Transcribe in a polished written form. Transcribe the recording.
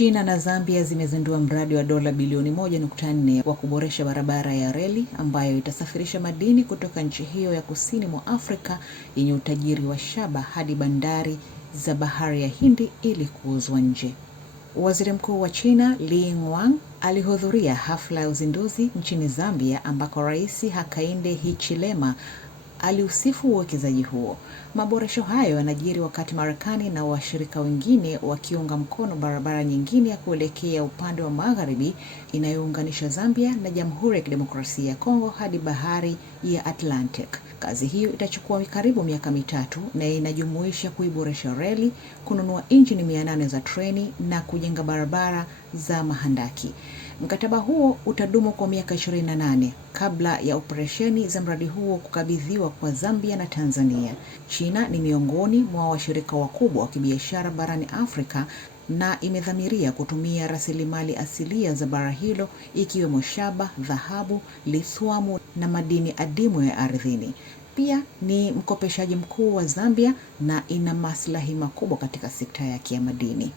China na Zambia zimezindua mradi wa dola bilioni 1.4 wa kuboresha barabara ya reli ambayo itasafirisha madini kutoka nchi hiyo ya kusini mwa Afrika yenye utajiri wa shaba hadi bandari za Bahari ya Hindi ili kuuzwa nje. Waziri Mkuu wa China Li Qiang alihudhuria hafla ya uzinduzi nchini Zambia ambako Rais Hakainde Hichilema aliusifu uwekezaji huo. Maboresho hayo yanajiri wakati Marekani na washirika wengine wakiunga mkono barabara nyingine ya kuelekea upande wa magharibi inayounganisha Zambia na Jamhuri ya Kidemokrasia ya Kongo hadi Bahari ya Atlantic. Kazi hiyo itachukua karibu miaka mitatu na inajumuisha kuiboresha reli, kununua injini 800 za treni na kujenga barabara za mahandaki. Mkataba huo utadumu kwa miaka 28 kabla ya operesheni za mradi huo kukabidhiwa kwa Zambia na Tanzania. China ni miongoni mwa washirika wakubwa wa kibiashara barani Afrika na imedhamiria kutumia rasilimali asilia za bara hilo ikiwemo shaba, dhahabu, lithium na madini adimu ya ardhini. Pia ni mkopeshaji mkuu wa Zambia na ina maslahi makubwa katika sekta yake ya madini.